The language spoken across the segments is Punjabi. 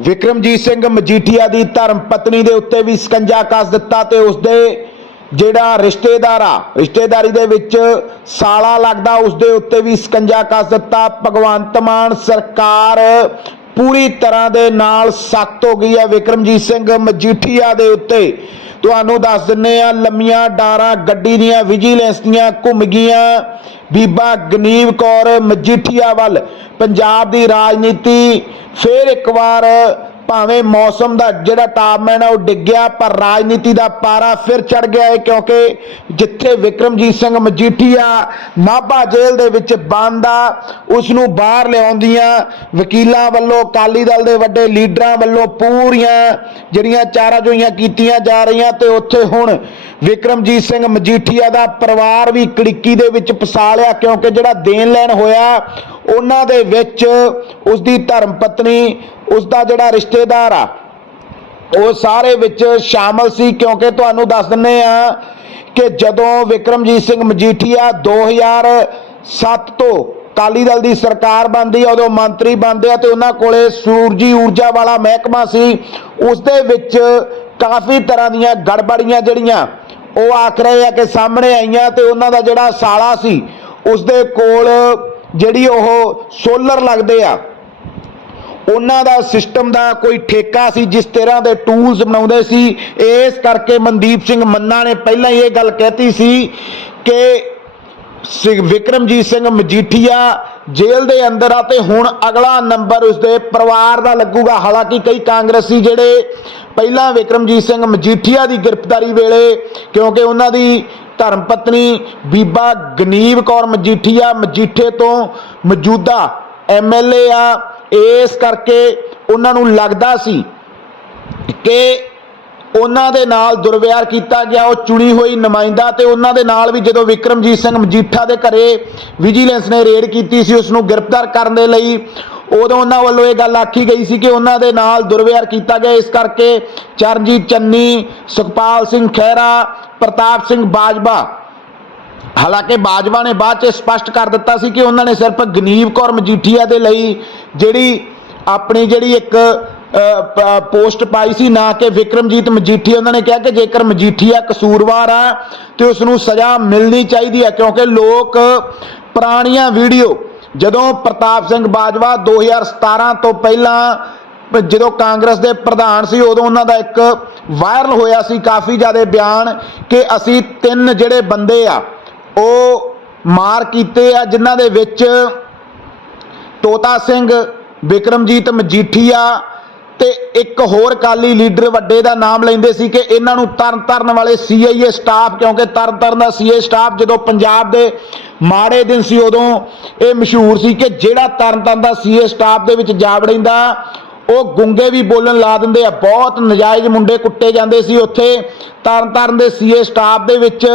ਵਿਕਰਮਜੀਤ ਸਿੰਘ ਮਜੀਠੀਆ ਦੀ ਧਰਮ ਪਤਨੀ ਦੇ ਉੱਤੇ ਵੀ ਸਕੰਜਾ ਕੱਸ ਦਿੱਤਾ ਤੇ ਉਸਦੇ ਜਿਹੜਾ ਰਿਸ਼ਤੇਦਾਰ ਆ, ਰਿਸ਼ਤੇਦਾਰੀ ਦੇ ਵਿੱਚ ਸਾਲਾ ਲੱਗਦਾ, ਉਸਦੇ ਉੱਤੇ ਵੀ ਸਕੰਜਾ ਕੱਸ ਦਿੱਤਾ। ਭਗਵੰਤ ਮਾਨ ਸਰਕਾਰ ਪੂਰੀ ਤਰ੍ਹਾਂ ਦੇ ਨਾਲ ਸਖਤ ਹੋ ਗਈ ਹੈ। ਵਿਕਰਮਜੀਤ ਸਿੰਘ ਮਜੀਠੀਆ ਦੇ ਉੱਤੇ ਤੁਹਾਨੂੰ ਦੱਸ ਦਿੰਨੇ ਆ, ਲੰਮੀਆਂ ਡਾਰਾਂ, ਗੱਡੀ ਦੀਆਂ ਵਿਜੀਲੈਂਸ ਦੀਆਂ ਘੁੰਮ ਗਈਆਂ ਬੀਬਾ ਗਨੀਵ ਕੌਰ ਮਜੀਠੀਆ ਵੱਲ। ਪੰਜਾਬ ਦੀ ਰਾਜਨੀਤੀ ਫੇਰ ਇੱਕ ਵਾਰ ਭਾਵੇਂ ਮੌਸਮ ਦਾ ਜਿਹੜਾ ਤਾਪਮਾਨ ਹੈ ਉਹ ਡਿੱਗਿਆ ਪਰ ਰਾਜਨੀਤੀ ਦਾ ਪਾਰਾ ਫਿਰ ਚੜ ਗਿਆ ਹੈ, ਕਿਉਂਕਿ ਜਿੱਥੇ ਵਿਕਰਮਜੀਤ ਸਿੰਘ ਮਜੀਠੀਆ ਨਾਭਾ ਜੇਲ੍ਹ ਦੇ ਵਿੱਚ ਬੰਦ ਆ ਉਸ ਨੂੰ ਬਾਹਰ ਲਿਆਉਂਦੀਆਂ। ਵਕੀਲਾਂ ਵੱਲੋਂ, ਅਕਾਲੀ ਦਲ ਦੇ ਵੱਡੇ ਲੀਡਰਾਂ ਵੱਲੋਂ ਪੂਰੀਆਂ ਜਿਹੜੀਆਂ ਚਾਰਾ ਜੋਈਆਂ ਕੀਤੀਆਂ ਜਾ ਰਹੀਆਂ ਤੇ ਉੱਥੇ ਹੁਣ ਵਿਕਰਮਜੀਤ ਸਿੰਘ ਮਜੀਠੀਆ ਦਾ ਪਰਿਵਾਰ ਵੀ ਕੜਿੱਕੀ ਦੇ ਵਿੱਚ ਫਸਾ ਲਿਆ, ਕਿਉਂਕਿ ਜਿਹੜਾ ਦੇਣ ਲੈਣ ਹੋਇਆ ਉਹਨਾਂ ਦੇ ਵਿੱਚ ਉਸ ਦੀ ਧਰਮ ਪਤਨੀ ਉਸ ਦਾ ਜਿਹੜਾ ਰਿਸ਼ਤੇਦਾਰ ਆ, ਉਹ ਸਾਰੇ ਵਿੱਚ ਸ਼ਾਮਲ ਸੀ। ਕਿਉਂਕਿ ਤੁਹਾਨੂੰ ਦੱਸ ਦਿੰਨੇ ਆ ਕਿ ਜਦੋਂ ਵਿਕਰਮਜੀਤ ਸਿੰਘ ਮਜੀਠੀਆ 2007 ਤੋਂ ਕਾਲੀ ਦਲ ਦੀ ਸਰਕਾਰ ਬਣਦੀ ਆ ਉਦੋਂ ਮੰਤਰੀ ਬਣਦੇ ਆ ਤੇ ਉਹਨਾਂ ਕੋਲੇ ਸੂਰਜੀ ਊਰਜਾ ਵਾਲਾ ਮਹਿਕਮਾ ਸੀ। ਉਸ ਦੇ ਵਿੱਚ ਕਾਫੀ ਤਰ੍ਹਾਂ ਦੀਆਂ ਗੜਬੜੀਆਂ ਜਿਹੜੀਆਂ, ਉਹ ਆਖ ਰਹੇ ਆ ਕਿ ਸਾਹਮਣੇ ਆਈਆਂ ਤੇ ਉਹਨਾਂ ਦਾ ਜਿਹੜਾ ਸਾਲਾ ਸੀ ਉਸ ਦੇ ਕੋਲ ਜਿਹੜੀ ਉਹ ਸੋਲਰ ਲੱਗਦੇ ਆ, ਉਹਨਾਂ ਦਾ ਸਿਸਟਮ ਦਾ ਕੋਈ ਠੇਕਾ ਸੀ, ਜਿਸ ਤਰ੍ਹਾਂ ਦੇ ਟੂਲਸ ਬਣਾਉਂਦੇ ਸੀ, ਇਸ ਕਰਕੇ ਮਨਦੀਪ ਸਿੰਘ ਮੰਨਾ ਨੇ ਪਹਿਲਾਂ ਹੀ ਇਹ ਗੱਲ ਕਹਿਤੀ ਸੀ ਕਿ ਸਿ- ਵਿਕਰਮਜੀਤ ਸਿੰਘ ਮਜੀਠੀਆ ਜੇਲ੍ਹ ਦੇ ਅੰਦਰ ਆ ਤੇ ਹੁਣ ਅਗਲਾ ਨੰਬਰ ਉਸਦੇ ਪਰਿਵਾਰ ਦਾ ਲੱਗੂਗਾ। ਹਾਲਾਂਕਿ ਕਈ ਕਾਂਗਰਸੀ ਜਿਹੜੇ ਪਹਿਲਾਂ ਵਿਕਰਮਜੀਤ ਸਿੰਘ ਮਜੀਠੀਆ ਦੀ ਗ੍ਰਿਫਤਾਰੀ ਵੇਲੇ, ਕਿਉਂਕਿ ਉਹਨਾਂ ਦੀ ਧਰਮ ਪਤਨੀ ਬੀਬਾ ਗਨੀਵ ਕੌਰ ਮਜੀਠੀਆ ਮਜੀਠੇ ਤੋਂ ਮੌਜੂਦਾ ਐਮਐਲਏ ਆ। ਇਸ ਕਰਕੇ ਉਹਨਾਂ ਨੂੰ ਲੱਗਦਾ ਸੀ ਕਿ ਉਹਨਾਂ ਦੇ ਨਾਲ ਦੁਰਵਿਹਾਰ ਕੀਤਾ ਗਿਆ, ਉਹ ਚੁਣੀ ਹੋਈ ਨੁਮਾਇੰਦਾ ਤੇ ਉਹਨਾਂ ਦੇ ਨਾਲ ਵੀ ਜਦੋਂ ਵਿਕਰਮਜੀਤ ਸਿੰਘ ਮਜੀਠਾ ਦੇ ਘਰੇ ਵਿਜੀਲੈਂਸ ਨੇ ਰੇਡ ਕੀਤੀ ਸੀ ਉਸ ਨੂੰ ਗ੍ਰਿਫਤਾਰ ਕਰਨ ਦੇ ਲਈ, ਉਦੋਂ ਉਹਨਾਂ ਵੱਲੋਂ ਇਹ ਗੱਲ ਆਖੀ ਗਈ ਸੀ ਕਿ ਉਹਨਾਂ ਦੇ ਨਾਲ ਦੁਰਵਿਹਾਰ ਕੀਤਾ ਗਿਆ। ਇਸ ਕਰਕੇ ਚਰਨਜੀਤ ਚੰਨੀ, ਸੁਖਪਾਲ ਸਿੰਘ ਖਹਿਰਾ ਪ੍ਰਤਾਪ ਸਿੰਘ ਬਾਜਵਾ। ਹਾਲਾਂਕਿ ਬਾਜਵਾ ਨੇ ਬਾਅਦ ਚ ਸਪਸ਼ਟ ਕਰ ਦਿੱਤਾ ਸੀ ਕਿ ਉਹਨਾਂ ਨੇ ਸਿਰਫ ਗਨੀਵ ਕੌਰ ਮਜੀਠੀਆ ਦੇ ਲਈ ਜਿਹੜੀ ਆਪਣੀ ਜਿਹੜੀ ਇੱਕ ਪੋਸਟ ਪਾਈ ਸੀ, ਨਾ ਕਿ ਵਿਕਰਮਜੀਤ ਮਜੀਠੀਆ ਉਹਨਾਂ ਨੇ ਕਿਹਾ ਕਿ ਜੇਕਰ ਮਜੀਠੀਆ ਕਸੂਰਵਾਰ ਆ, ਤੇ ਉਸ ਨੂੰ ਸਜ਼ਾ ਮਿਲਣੀ ਚਾਹੀਦੀ ਹੈ ਕਿਉਂਕਿ ਲੋਕ ਪੁਰਾਣੀਆਂ ਵੀਡੀਓ, ਜਦੋਂ ਪ੍ਰਤਾਪ ਸਿੰਘ ਬਾਜਵਾ 2017 ਤੋਂ ਪਹਿਲਾਂ ਜਦੋਂ ਕਾਂਗਰਸ ਦੇ ਪ੍ਰਧਾਨ ਸੀ, ਉਦੋਂ ਉਹਨਾਂ ਦਾ ਇੱਕ ਵਾਇਰਲ ਹੋਇਆ ਸੀ, ਕਾਫੀ ਜ਼ਿਆਦਾ ਬਿਆਨ ਕਿ ਅਸੀਂ ਤਿੰਨ ਜਿਹੜੇ ਬੰਦੇ ਆ, ਉਹ ਮਾਰ ਕੀਤੇ ਆ, ਜਿਨ੍ਹਾਂ ਦੇ ਵਿੱਚ ਤੋਤਾ ਸਿੰਘ ਵਿਕਰਮਜੀਤ ਮਜੀਠੀਆ ਤੇ ਇੱਕ ਹੋਰ ਕਾਲੀ ਲੀਡਰ ਵੱਡੇ ਦਾ ਨਾਮ ਲੈਂਦੇ ਸੀ ਕਿ ਇਹਨਾਂ ਨੂੰ ਤਰਨ ਤਰਨ ਵਾਲੇ ਸੀਆਈਏ ਸਟਾਫ, ਕਿਉਂਕਿ ਤਰਨ ਤਰਨ ਦਾ ਸੀਏ ਸਟਾਫ ਜਦੋਂ ਪੰਜਾਬ ਦੇ ਮਾੜੇ ਦਿਨ ਸੀ, ਉਦੋਂ ਇਹ ਮਸ਼ਹੂਰ ਸੀ ਕਿ ਜਿਹੜਾ ਤਰਨ ਤਰਨ ਦਾ ਸੀਏ ਸਟਾਫ ਦੇ ਵਿੱਚ ਜਾ ਵੜਿੰਦਾ ਉਹ ਗੁੰਗੇ ਵੀ ਬੋਲਣ ਲਾ ਦਿੰਦੇ ਆ। ਬਹੁਤ ਨਜਾਇਜ਼ ਮੁੰਡੇ ਕੁੱਟੇ ਜਾਂਦੇ ਸੀ ਉੱਥੇ। ਤਰਨ ਤਾਰਨ ਦੇ ਸੀਏ ਸਟਾਫ ਦੇ ਵਿੱਚ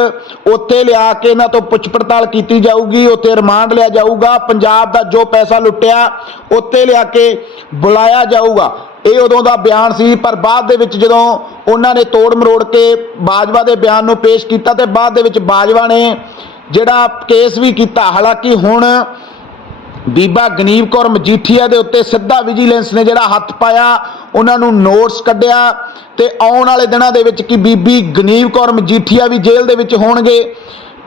ਉੱਥੇ ਲਿਆ ਕੇ ਇਹਨਾਂ ਤੋਂ ਪੁੱਛ ਪੜਤਾਲ ਕੀਤੀ ਜਾਊਗੀ, ਉੱਥੇ ਰਿਮਾਂਡ ਲਿਆ ਜਾਊਗਾ। ਪੰਜਾਬ ਦਾ ਜੋ ਪੈਸਾ ਲੁੱਟਿਆ, ਉੱਥੇ ਲਿਆ ਕੇ ਬੁਲਾਇਆ ਜਾਊਗਾ। ਇਹ ਉਦੋਂ ਦਾ ਬਿਆਨ ਸੀ, ਪਰ ਬਾਅਦ ਦੇ ਵਿੱਚ ਜਦੋਂ ਉਹਨਾਂ ਨੇ ਤੋੜ ਮਰੋੜ ਕੇ ਬਾਜਵਾ ਦੇ ਬਿਆਨ ਨੂੰ ਪੇਸ਼ ਕੀਤਾ ਤੇ ਬਾਅਦ ਦੇ ਵਿੱਚ ਬਾਜਵਾ ਨੇ ਜਿਹੜਾ ਕੇਸ ਵੀ ਕੀਤਾ, ਹਾਲਾਂਕਿ ਹੁਣ ਬੀਬਾ ਗਨੀਵ ਕੌਰ ਮਜੀਠੀਆ ਦੇ ਉੱਤੇ ਸਿੱਧਾ ਵਿਜੀਲੈਂਸ ਨੇ ਜਿਹੜਾ ਹੱਥ ਪਾਇਆ, ਉਹਨਾਂ ਨੂੰ ਨੋਟਸ ਕੱਢਿਆ ਤੇ ਆਉਣ ਵਾਲੇ ਦਿਨਾਂ ਦੇ ਵਿੱਚ ਕਿ ਬੀਬੀ ਗਨੀਵ ਕੌਰ ਮਜੀਠੀਆ ਵੀ ਜੇਲ੍ਹ ਦੇ ਵਿੱਚ ਹੋਣਗੇ?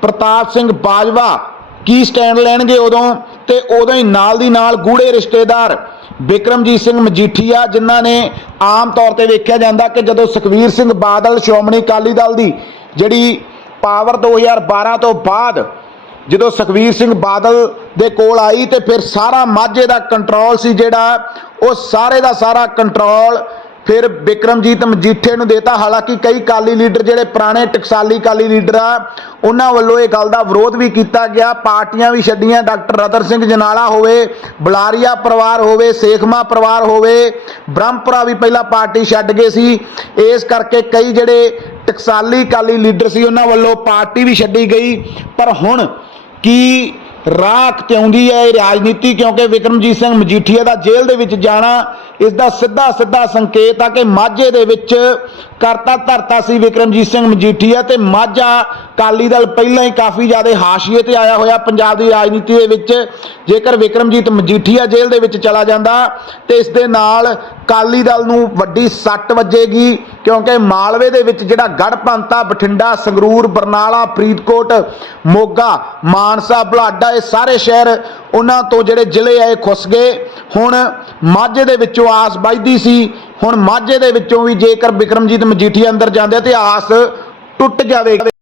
ਪ੍ਰਤਾਪ ਸਿੰਘ ਬਾਜਵਾ ਕੀ ਸਟੈਂਡ ਲੈਣਗੇ ਉਦੋਂ? ਤੇ ਉਦੋਂ ਹੀ ਨਾਲ ਦੀ ਨਾਲ ਗੂੜੇ ਰਿਸ਼ਤੇਦਾਰ ਬਿਕਰਮਜੀਤ ਸਿੰਘ ਮਜੀਠੀਆ, ਜਿਨ੍ਹਾਂ ਨੇ ਆਮ ਤੌਰ ਤੇ ਵੇਖਿਆ ਜਾਂਦਾ ਕਿ ਜਦੋਂ ਸੁਖਵੀਰ ਸਿੰਘ ਬਾਦਲ, ਸ਼੍ਰੋਮਣੀ ਅਕਾਲੀ ਦਲ ਦੀ ਜਿਹੜੀ ਪਾਵਰ 2012 ਤੋਂ ਬਾਅਦ ਜਦੋਂ ਸੁਖਵੀਰ ਸਿੰਘ ਬਾਦਲ ਦੇ ਕੋਲ ਆਈ ਤੇ ਫਿਰ ਸਾਰਾ ਮਾਝੇ ਦਾ ਕੰਟਰੋਲ ਸੀ ਜਿਹੜਾ, ਉਹ ਸਾਰੇ ਦਾ ਸਾਰਾ ਕੰਟਰੋਲ ਫਿਰ ਵਿਕਰਮਜੀਤ ਮਜੀਠੇ ਨੂੰ ਦੇਤਾ। ਹਾਲਾਂਕਿ ਕਈ ਕਾਲੀ ਲੀਡਰ ਜਿਹੜੇ ਪੁਰਾਣੇ ਟਕਸਾਲੀ ਕਾਲੀ ਲੀਡਰ ਆ, ਉਹਨਾਂ ਵੱਲੋਂ ਇਹ ਗੱਲ ਦਾ ਵਿਰੋਧ ਵੀ ਕੀਤਾ ਗਿਆ। ਪਾਰਟੀਆਂ ਵੀ ਛੱਡੀਆਂ, ਡਾਕਟਰ ਰਤਨ ਸਿੰਘ ਜਨਾਲਾ ਹੋਵੇ, ਬੁਲਾਰੀਆ ਪਰਿਵਾਰ ਹੋਵੇ, ਸੇਖਮਾ ਪਰਿਵਾਰ ਹੋਵੇ, ਬ੍ਰਹਮਪੁਰਾ ਵੀ ਪਹਿਲਾਂ ਪਾਰਟੀ ਛੱਡ ਗਏ ਸੀ। ਇਸ ਕਰਕੇ ਕਈ ਜਿਹੜੇ ਟਕਸਾਲੀ ਕਾਲੀ ਲੀਡਰ ਸੀ, ਉਹਨਾਂ ਵੱਲੋਂ ਪਾਰਟੀ ਵੀ ਛੱਡੀ ਗਈ। ਪਰ ਹੁਣ ਕੀ ਰਾਖ ਤੇ ਆਉਂਦੀ ਹੈ ਇਹ ਰਾਜਨੀਤੀ? ਕਿਉਂਕਿ ਵਿਕਰਮਜੀਤ ਸਿੰਘ ਮਜੀਠੀਆ ਦਾ ਜੇਲ੍ਹ ਦੇ ਵਿੱਚ ਜਾਣਾ, ਇਸ ਦਾ ਸਿੱਧਾ ਸਿੱਧਾ ਸੰਕੇਤ ਆ ਕਿ ਮਾਝੇ ਦੇ ਵਿੱਚ ਕਰਤਾ ਧਰਤਾ ਸੀ ਵਿਕਰਮਜੀਤ ਸਿੰਘ ਮਜੀਠੀਆ ਤੇ ਮਾਝਾ ਕਾਲੀ ਦਲ ਪਹਿਲਾਂ ਹੀ ਕਾਫੀ ਜ਼ਿਆਦਾ ਹਾਸ਼ੀਏ ਤੇ ਆਇਆ ਹੋਇਆ ਪੰਜਾਬ ਦੀ ਰਾਜਨੀਤੀ ਦੇ ਵਿੱਚ। ਜੇਕਰ ਵਿਕਰਮਜੀਤ ਮਜੀਠੀਆ ਜੇਲ੍ਹ ਦੇ ਵਿੱਚ ਚਲਾ ਜਾਂਦਾ, ਤੇ ਇਸ ਦੇ ਨਾਲ ਕਾਲੀ ਦਲ ਨੂੰ ਵੱਡੀ ਸੱਟ ਵੱਜੇਗੀ, ਕਿਉਂਕਿ ਮਾਲਵੇ ਦੇ ਵਿੱਚ ਜਿਹੜਾ ਗੜਪੰਤਾ ਬਠਿੰਡਾ, ਸੰਗਰੂਰ, ਬਰਨਾਲਾ, ਫਰੀਦਕੋਟ, ਮੋਗਾ, ਮਾਨਸਾ ਬੁਢਲਾਡਾ ਇਹ ਸਾਰੇ ਸ਼ਹਿਰ ਉਹਨਾਂ ਤੋਂ ਜਿਹੜੇ ਜ਼ਿਲ੍ਹੇ ਆਏ ਖੁੱਸ ਗਏ। ਹੁਣ ਮਾਝੇ ਦੇ ਵਿੱਚੋਂ ਆਸ ਵੱਜਦੀ ਸੀ। ਹੁਣ ਮਾਝੇ ਦੇ ਵਿੱਚੋਂ ਵੀ ਜੇਕਰ ਵਿਕਰਮਜੀਤ ਮਜੀਠੀਆ ਅੰਦਰ ਜਾਂਦੇ ਤੇ ਆਸ ਟੁੱਟ ਜਾਵੇਗੀ।